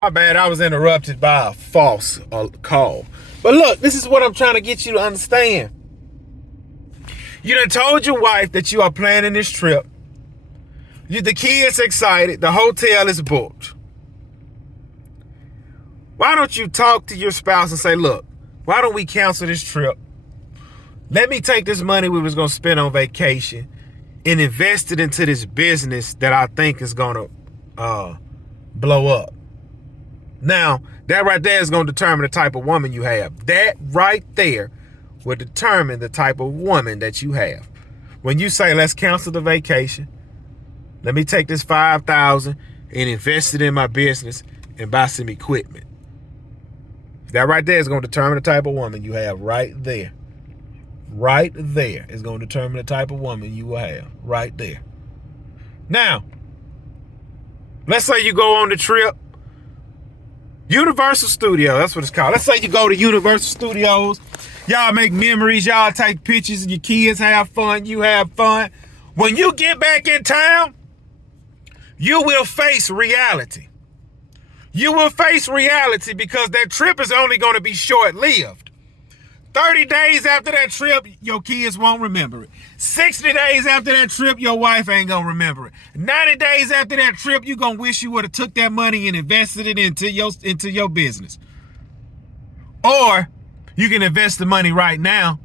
My bad, I was interrupted by a false call. But look, this is what I'm trying to get you to understand. You done told your wife that you are planning this trip. The kids excited. The hotel is booked. Why don't you talk to your spouse and say, look, why don't we cancel this trip? Let me take this money we was going to spend on vacation and invest it into this business that I think is going to blow up. Now, that right there is going to determine the type of woman you have. That right there will determine the type of woman that you have. When you say, let's cancel the vacation, let me take this $5,000 and invest it in my business and buy some equipment. That right there is going to determine the type of woman you have right there. Right there is going to determine the type of woman you will have right there. Now, let's say you go on the trip. Universal Studios, that's what it's called. Let's say you go to Universal Studios. Y'all make memories. Y'all take pictures. And your kids have fun. You have fun. When you get back in town, you will face reality. You will face reality because that trip is only going to be short-lived. 30 days after that trip, your kids won't remember it. 60 days after that trip, your wife ain't gonna remember it. 90 days after that trip, you gonna wish you would have took that money and invested it into your business. Or you can invest the money right now,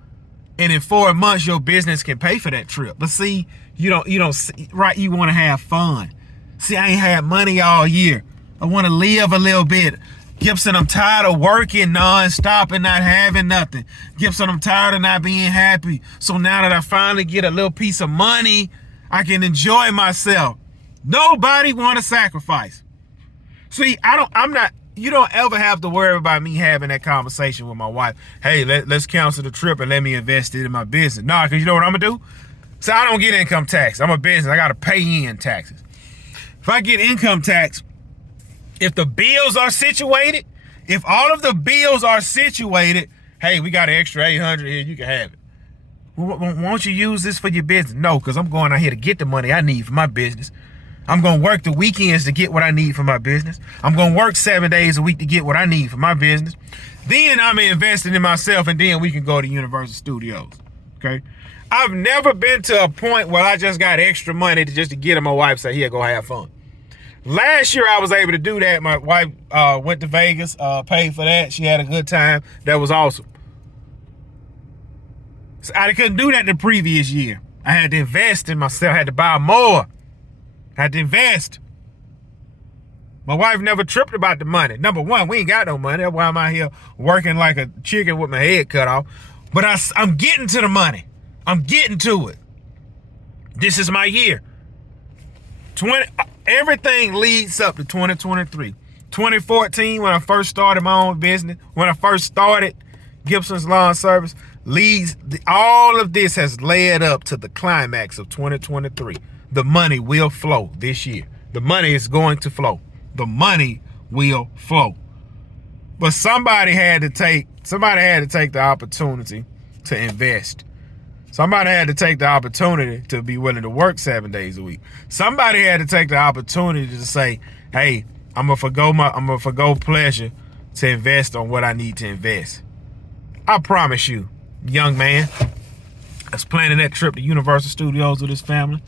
and in 4 months your business can pay for that trip. But see, you don't see, right? You want to have fun. See, I ain't had money all year. I want to live a little bit. Gibson, I'm tired of working nonstop and not having nothing. Gibson, I'm tired of not being happy. So now that I finally get a little piece of money, I can enjoy myself. Nobody want to sacrifice. See, you don't ever have to worry about me having that conversation with my wife. Hey, let's cancel the trip and let me invest it in my business. Nah, because you know what I'm going to do? So I don't get income tax. I'm a business. I got to pay in taxes. If I get income tax, if the bills are situated, if all of the bills are situated, hey, we got an extra 800 here, you can have it. Won't you use this for your business? No, because I'm going out here to get the money I need for my business. I'm going to work the weekends to get what I need for my business. I'm going to work 7 days a week to get what I need for my business. Then I'm investing in myself, and then we can go to Universal Studios, okay? I've never been to a point where I just got extra money to get in my wife say, here, go have fun. Last year, I was able to do that. My wife went to Vegas, paid for that. She had a good time. That was awesome. So I couldn't do that the previous year. I had to invest in myself. I had to buy more. I had to invest. My wife never tripped about the money. Number one, we ain't got no money. That's why I'm out here working like a chicken with my head cut off. But I'm getting to the money. I'm getting to it. This is my year. Everything leads up to 2023. 2014, when I first started my own business, when I first started Gibson's Lawn Service, all of this has led up to the climax of 2023. The money will flow this year. The money is going to flow. The money will flow. But somebody had to take the opportunity to invest. Somebody had to take the opportunity to be willing to work 7 days a week. Somebody had to take the opportunity to say, hey, I'm gonna forgo pleasure to invest on what I need to invest. I promise you, young man that's planning that trip to Universal Studios with his family,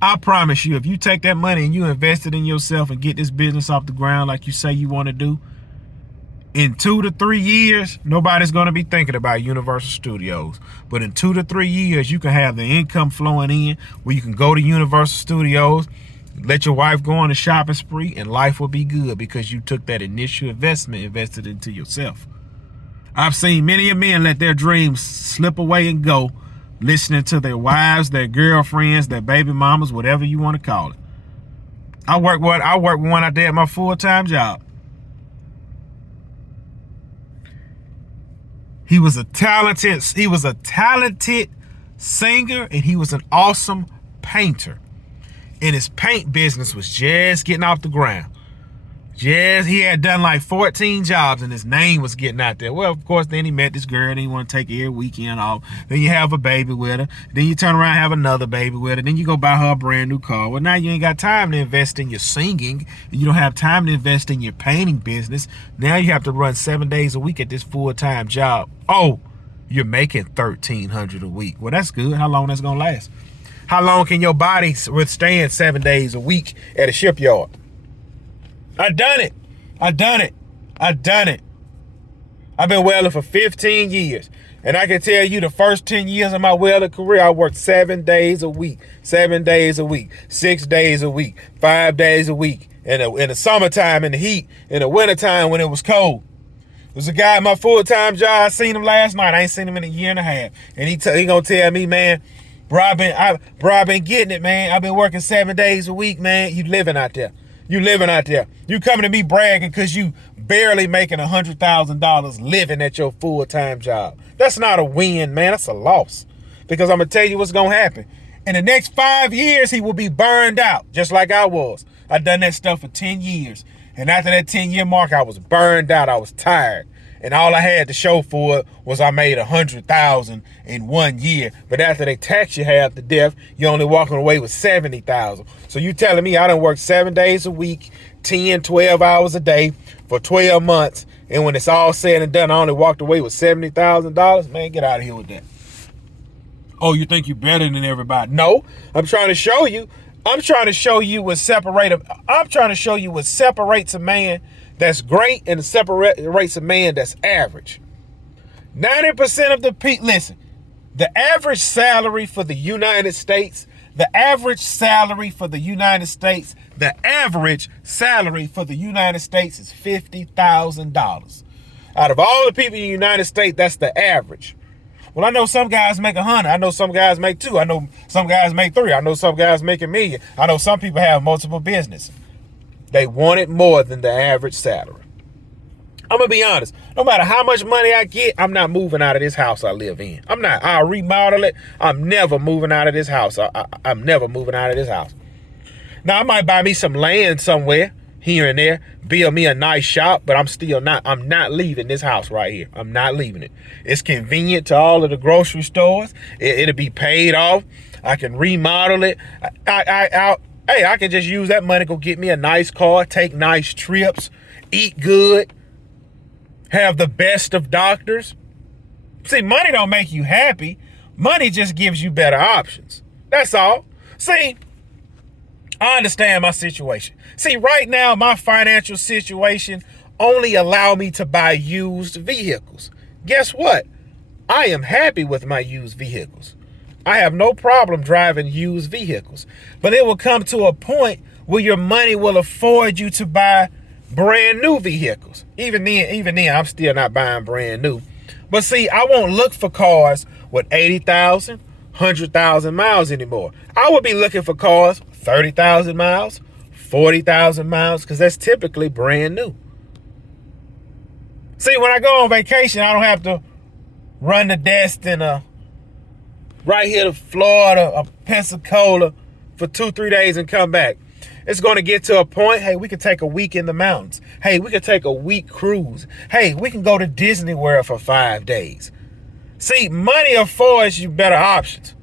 I promise you, if you take that money and you invest it in yourself and get this business off the ground like you say you want to do, in 2 to 3 years, nobody's going to be thinking about Universal Studios. But in 2 to 3 years, you can have the income flowing in where you can go to Universal Studios, let your wife go on a shopping spree, and life will be good because you took that initial investment, invested into yourself. I've seen many men let their dreams slip away and go, listening to their wives, their girlfriends, their baby mamas, whatever you want to call it. I work with one out there at my full-time job. He was a talented singer, and he was an awesome painter. And his paint business was just getting off the ground. Yes, he had done like 14 jobs and his name was getting out there. Well, of course, then he met this girl and he want to take every weekend off. Then you have a baby with her. Then you turn around and have another baby with her. Then you go buy her a brand new car. Well, now you ain't got time to invest in your singing. And you don't have time to invest in your painting business. Now you have to run 7 days a week at this full-time job. Oh, you're making $1,300 a week. Well, that's good. How long that's going to last? How long can your body withstand 7 days a week at a shipyard? I done it. I've been welding for 15 years. And I can tell you the first 10 years of my welding career, I worked 7 days a week, 7 days a week, 6 days a week, 5 days a week. In the summertime, in the heat, in the wintertime when it was cold. There's a guy at my full-time job. I seen him last night. I ain't seen him in a year and a half. And he gonna tell me, man, bro, I've been getting it, man. I've been working 7 days a week, man. You living out there. You living out there. You coming to me bragging because you barely making $100,000 living at your full-time job. That's not a win, man. That's a loss. Because I'm going to tell you what's going to happen. In the next 5 years, he will be burned out, just like I was. I done that stuff for 10 years. And after that 10-year mark, I was burned out. I was tired. And all I had to show for it was I made $100,000 in 1 year. But after they tax you half to death, you're only walking away with $70,000. So you telling me I done worked 7 days a week, 10, 12 hours a day for 12 months. And when it's all said and done, I only walked away with $70,000? Man, get out of here with that. Oh, you think you're better than everybody? No, I'm trying to show you. I'm trying to show you what separates a man that's great and separates a man that's average. 90% of the people, listen, the average salary for the United States is $50,000. Out of all the people in the United States, that's the average. Well, I know some guys make 100. I know some guys make 2. I know some guys make 3. I know some guys make $1 million. I know some people have multiple businesses. They want it more than the average salary. I'm going to be honest. No matter how much money I get, I'm not moving out of this house I live in. I'm not. I'll remodel it. I'm never moving out of this house. I'm never moving out of this house. Now, I might buy me some land somewhere, here and there, build me a nice shop, but I'm not leaving this house right here. I'm not leaving it. It's convenient to all of the grocery stores. It'll be paid off. I can remodel it. I can just use that money, go get me a nice car, take nice trips, eat good, have the best of doctors. See, money don't make you happy. Money just gives you better options. That's all. See, I understand my situation. See, right now, my financial situation only allow me to buy used vehicles. Guess what? I am happy with my used vehicles. I have no problem driving used vehicles. But it will come to a point where your money will afford you to buy brand new vehicles. Even then, I'm still not buying brand new. But see, I won't look for cars with 80,000, 100,000 miles anymore. I will be looking for cars 30,000 miles, 40,000 miles, because that's typically brand new. See, when I go on vacation, I don't have to run the Destin right here to Florida or Pensacola for 2-3 days and come back. It's going to get to a point, hey, we can take a week in the mountains. Hey, we can take a week cruise. Hey, we can go to Disney World for 5 days. See, money affords you better options.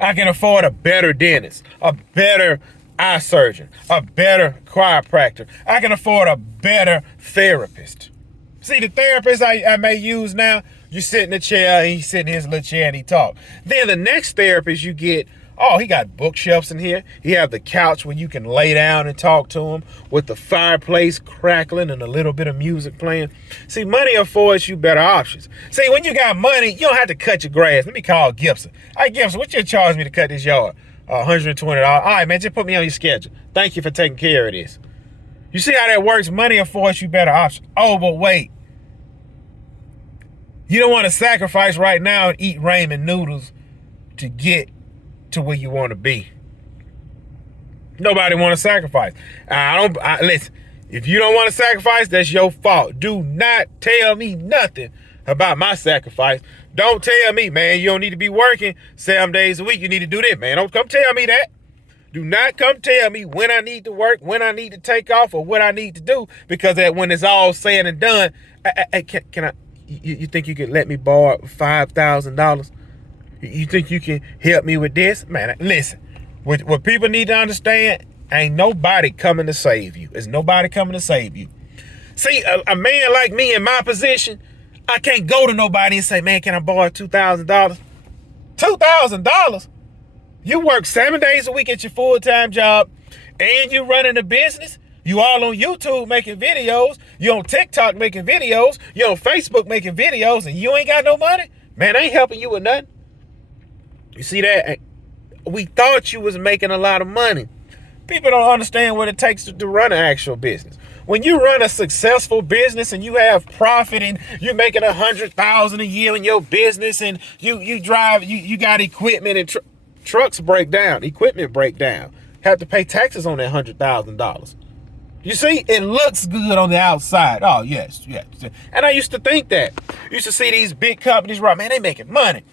I can afford a better dentist, a better eye surgeon, a better chiropractor. I can afford a better therapist. See, the therapist I may use now, you sit in the chair, and he sit in his little chair and he talk. Then the next therapist you get, oh, he got bookshelves in here. He have the couch where you can lay down and talk to him with the fireplace crackling and a little bit of music playing. See, money affords you better options. See, when you got money, you don't have to cut your grass. Let me call Gibson. Hey, Gibson, what you charge me to cut this yard? $120. All right, man, just put me on your schedule. Thank you for taking care of this. You see how that works? Money affords you better options. Oh, but wait. You don't want to sacrifice right now and eat ramen noodles to get to where you want to be. Nobody want to sacrifice. Listen, if you don't want to sacrifice, that's your fault. Do not tell me nothing about my sacrifice. Don't tell me, man, you don't need to be working 7 days a week. You need to do this, man. Don't come tell me that. Do not come tell me when I need to work, when I need to take off, or what I need to do, because when it's all said and done, can I? You think you could let me borrow $5,000? You think you can help me with this? Man, listen. What people need to understand, ain't nobody coming to save you. There's nobody coming to save you. See, a man like me in my position, I can't go to nobody and say, man, can I borrow $2,000? $2,000? You work 7 days a week at your full-time job, and you running a business. You all on YouTube making videos. You on TikTok making videos. You on Facebook making videos, and you ain't got no money? Man, I ain't helping you with nothing. You see that? We thought you was making a lot of money. People don't understand what it takes to run an actual business. When you run a successful business and you have profit and you're making $100,000 a year in your business, and you drive, you got equipment, and trucks break down, equipment break down, have to pay taxes on that $100,000. You see, it looks good on the outside. Oh, yes. And I used to think that. Used to see these big companies, right, man, they making money.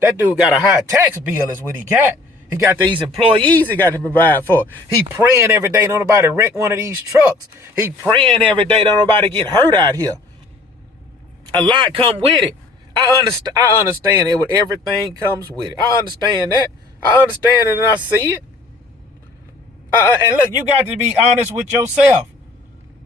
That dude got a high tax bill is what he got. He got these employees he got to provide for. He praying every day don't nobody wreck one of these trucks. He praying every day don't nobody get hurt out here. A lot come with it. I understand it. With everything comes with it. I understand that. I understand it and I see it. And look, you got to be honest with yourself,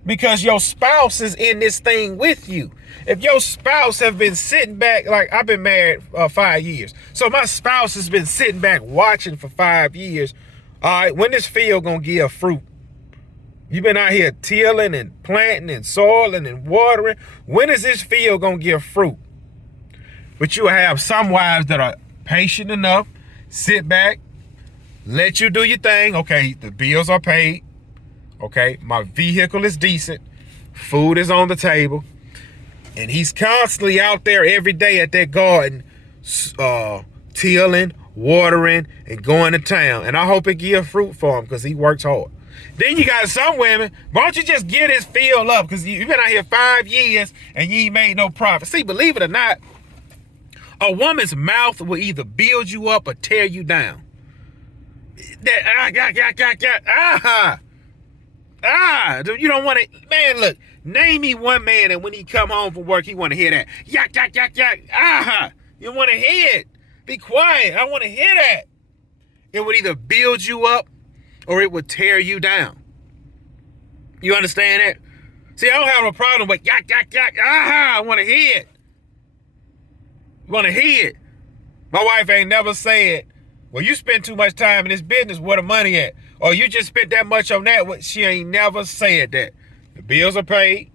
because your spouse is in this thing with you. If your spouse have been sitting back, like I've been married 5 years, so my spouse has been sitting back watching for 5 years. All right, when this field gonna give fruit? You've been out here tilling and planting and soiling and watering. When is this field gonna give fruit? But you have some wives that are patient enough, sit back, let you do your thing. Okay, the bills are paid. Okay, my vehicle is decent. Food is on the table. And he's constantly out there every day at that garden, tilling, watering, and going to town. And I hope it gives fruit for him, because he works hard. Then you got some women, why don't you just get his field up? Because you've been out here 5 years and you ain't made no profit. See, believe it or not, a woman's mouth will either build you up or tear you down. You don't want to, man, look, name me one man and when he come home from work, he want to hear that. Yak, yak, yak, yak. You want to hear it. Be quiet. I want to hear that. It would either build you up or it would tear you down. You understand that? See, I don't have a problem with yak, yak, yak. I want to hear it. Want to hear it. My wife ain't never said, well, you spend too much time in this business, where the money at? Or you just spent that much on that. She ain't never said that. The bills are paid,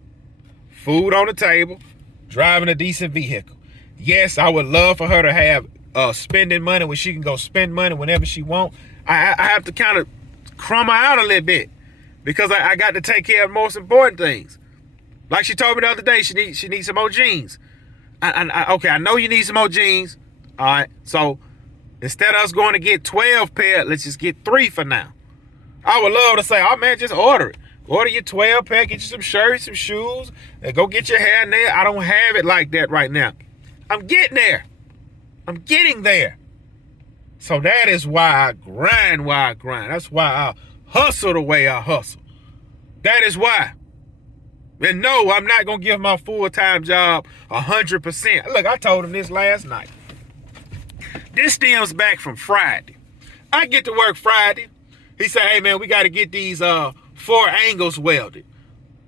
food on the table, driving a decent vehicle. Yes, I would love for her to have spending money where she can go spend money whenever she want. I have to kind of crumb her out a little bit, because I got to take care of the most important things. Like she told me the other day, she needs some more jeans. Okay, I know you need some more jeans. All right, so instead of us going to get 12 pair, let's just get 3 for now. I would love to say, oh man, just order it. Order your 12 pack, get you some shirts, some shoes, and go get your hair nailed. I don't have it like that right now. I'm getting there. I'm getting there. So that is why I grind, That's why I hustle the way I hustle. That is why. And no, I'm not going to give my full-time job 100%. Look, I told him this last night. This stems back from Friday. I get to work Friday. He said, hey, man, we got to get these 4 angles welded.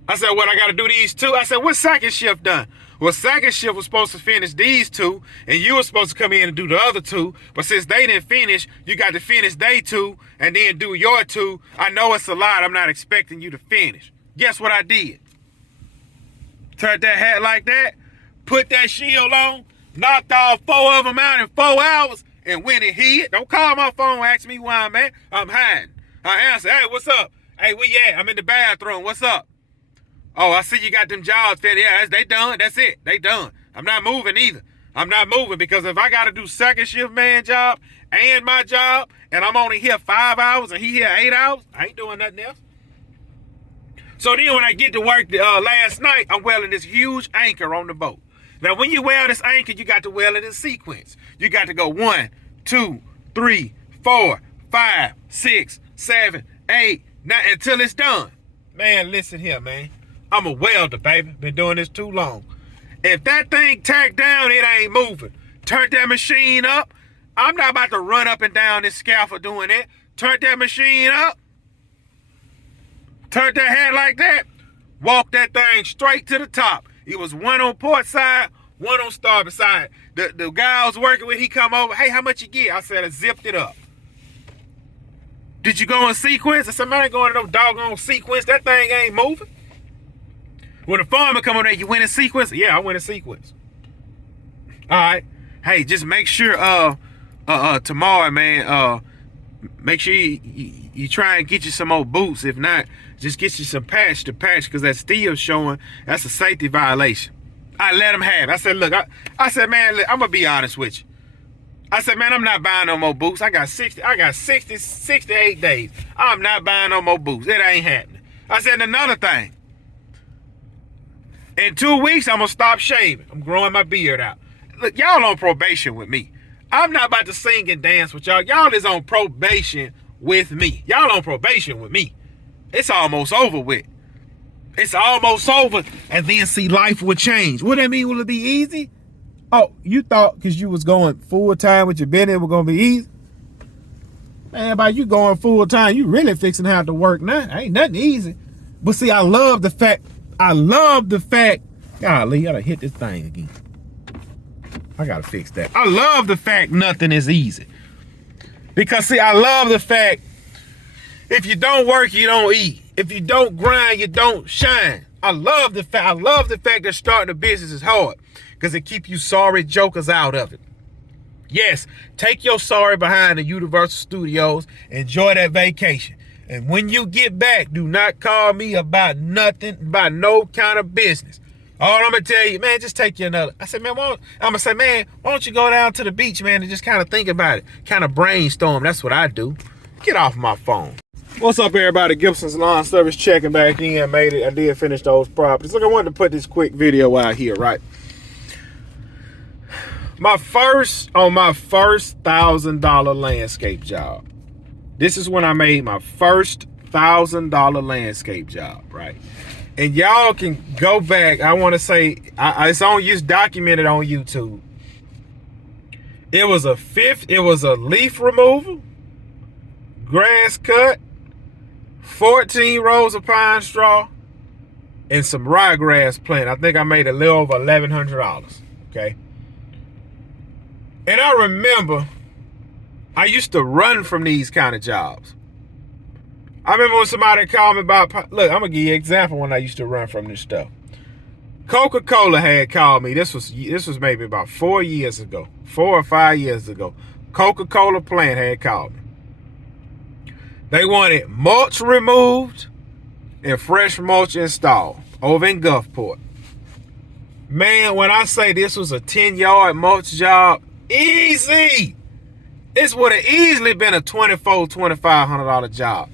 I said, what, I got to do these 2? I said, what's second shift done? Well, second shift was supposed to finish these 2, and you were supposed to come in and do the other 2. But since they didn't finish, you got to finish they 2 and then do your 2. I know it's a lot. I'm not expecting you to finish. Guess what I did? Turned that hat like that, put that shield on, knocked all 4 of them out in 4 hours, and went and hid. Don't call my phone, ask me why I'm at. I'm hiding. I answer, hey, what's up? Hey, where you at? I'm in the bathroom. What's up? Oh, I see you got them jobs fed. Yeah, they done. That's it. They done. I'm not moving either. I'm not moving, because if I got to do second shift man job and my job, and I'm only here 5 hours and he here 8 hours, I ain't doing nothing else. So then when I get to work last night, I'm welding this huge anchor on the boat. Now, when you weld this anchor, you got to weld it in sequence. You got to go 1, 2, 3, 4, 5, 6, 7, 8, 9, until it's done. Man, listen here, man. I'm a welder, baby. Been doing this too long. If that thing tacked down, it ain't moving. Turn that machine up. I'm not about to run up and down this scaffold doing it. Turn that machine up. Turn that head like that. Walk that thing straight to the top. It was one on port side, one on starboard side. The guy I was working with, he come over. Hey, how much you get? I said, I zipped it up. Did you go in sequence? I said, man, I ain't going to no doggone sequence. That thing ain't moving. When the farmer come over there, you went in sequence? Yeah, I went in sequence. All right. Hey, just make sure tomorrow, man, make sure you try and get you some old boots. If not, just get you some patch to patch, because that steel showing, that's a safety violation. I let him have it. I said, look, I said, man, look, I'm going to be honest with you. I said, man, I'm not buying no more boots. I got 68 days. I'm not buying no more boots. It ain't happening. I said, another thing. In 2 weeks, I'm going to stop shaving. I'm growing my beard out. Look, y'all on probation with me. I'm not about to sing and dance with y'all. Y'all is on probation with me. Y'all on probation with me. It's almost over with. It's almost over. And then see, life will change. What that mean? Will it be easy? Oh, you thought because you was going full time with your business, it was going to be easy? Man, by you going full time, you really fixing to have to work now. Ain't nothing easy. But see, I love the fact, golly, gotta hit this thing again. I gotta fix that. I love the fact nothing is easy. Because see, I love the fact if you don't work, you don't eat. If you don't grind, you don't shine. I love the fact that starting a business is hard, because it keeps you sorry jokers out of it. Yes, take your sorry behind the Universal Studios. Enjoy that vacation. And when you get back, do not call me about nothing, about no kind of business. All I'm going to tell you, man, just take you another. I said, man, I'm going to say, man, why don't you go down to the beach, man, and just kind of think about it. Kind of brainstorm. That's what I do. Get off my phone. What's up, everybody? Gibson's Lawn Service checking back in. Made it. I did finish those properties. Look, I wanted to put this quick video out here, right? My first $1,000 landscape job. This is when I made my first $1,000 landscape job, right? And y'all can go back. I want to say it's documented on YouTube. It was a leaf removal, grass cut, 14 rows of pine straw, and some ryegrass plant. I think I made a little over $1,100. Okay. And I remember I used to run from these kind of jobs. I remember when somebody called me about, look, I'm going to give you an example when I used to run from this stuff. Coca-Cola had called me. This was maybe about 4 years ago, 4 or 5 years ago. Coca-Cola plant had called me. They wanted mulch removed and fresh mulch installed over in Gulfport. Man, when I say this was a 10-yard mulch job, easy. This would have easily been a $2,400, $2,500 job.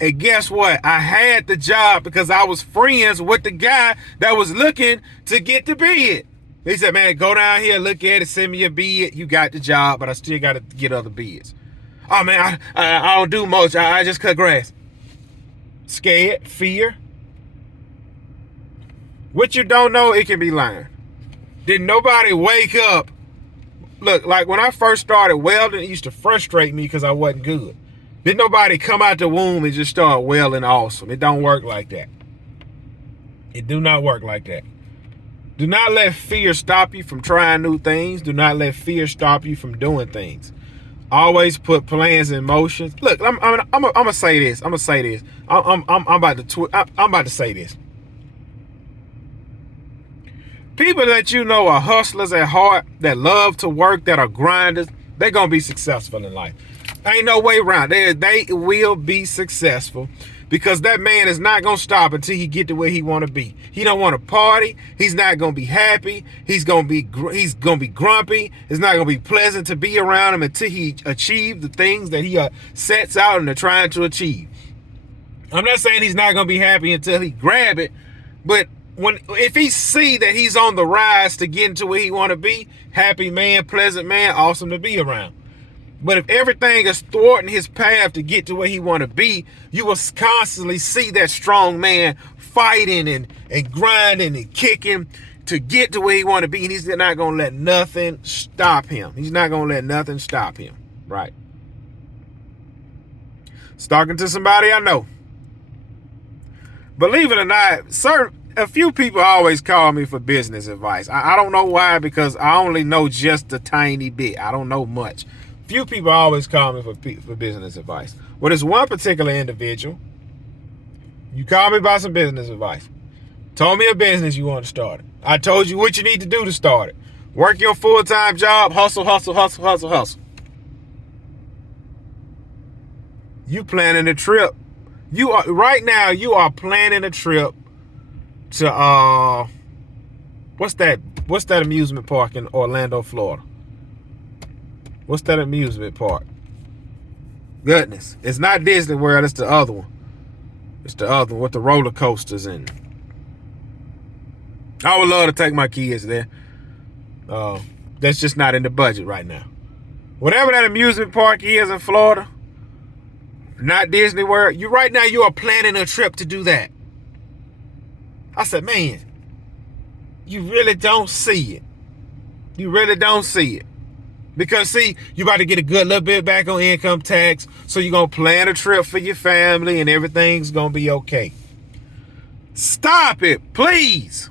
And guess what? I had the job because I was friends with the guy that was looking to get the bid. He said, man, go down here, look at it, send me a bid. You got the job, but I still got to get other bids. Oh, man, I don't do mulch. I just cut grass. Scared, fear. What you don't know, it can be learned. Did nobody wake up? Look, like when I first started welding, it used to frustrate me because I wasn't good. Did nobody come out the womb and just start welding awesome? It don't work like that. It do not work like that. Do not let fear stop you from trying new things. Do not let fear stop you from doing things. Always put plans in motion. Look, I'm gonna say this. I'm about to say this. People that you know are hustlers at heart, that love to work, that are grinders, they're gonna be successful in life. Ain't no way around. They will be successful, because that man is not gonna stop until he get to where he want to be. He don't want to party. He's not gonna be happy. He's gonna be grumpy. It's not gonna be pleasant to be around him until he achieve the things that he sets out and trying to achieve. I'm not saying he's not gonna be happy until he grab it, but if he see that he's on the rise to get into where he want to be, happy man, pleasant man, awesome to be around. But if everything is thwarting his path to get to where he want to be, you will constantly see that strong man fighting and grinding and kicking to get to where he want to be. And he's not going to let nothing stop him. He's not going to let nothing stop him. Right. It's talking to somebody I know. Believe it or not, a few people always call me for business advice. I don't know why, because I only know just a tiny bit. I don't know much. Few people always call me for business advice. Well, there's one particular individual. You called me about some business advice. Told me a business you want to start it. I told you what you need to do to start it. Work your full-time job, hustle, hustle, hustle, hustle, hustle. You planning a trip. Right now you are planning a trip to what's that amusement park in Orlando, Florida? What's that amusement park? Goodness. It's not Disney World, it's the other one. It's the other one with the roller coasters in. I would love to take my kids there. That's just not in the budget right now. Whatever that amusement park is in Florida, not Disney World, right now you are planning a trip to do that. I said, man, you really don't see it. You really don't see it. Because, see, you about to get a good little bit back on income tax, so you're going to plan a trip for your family and everything's going to be okay. Stop it, please.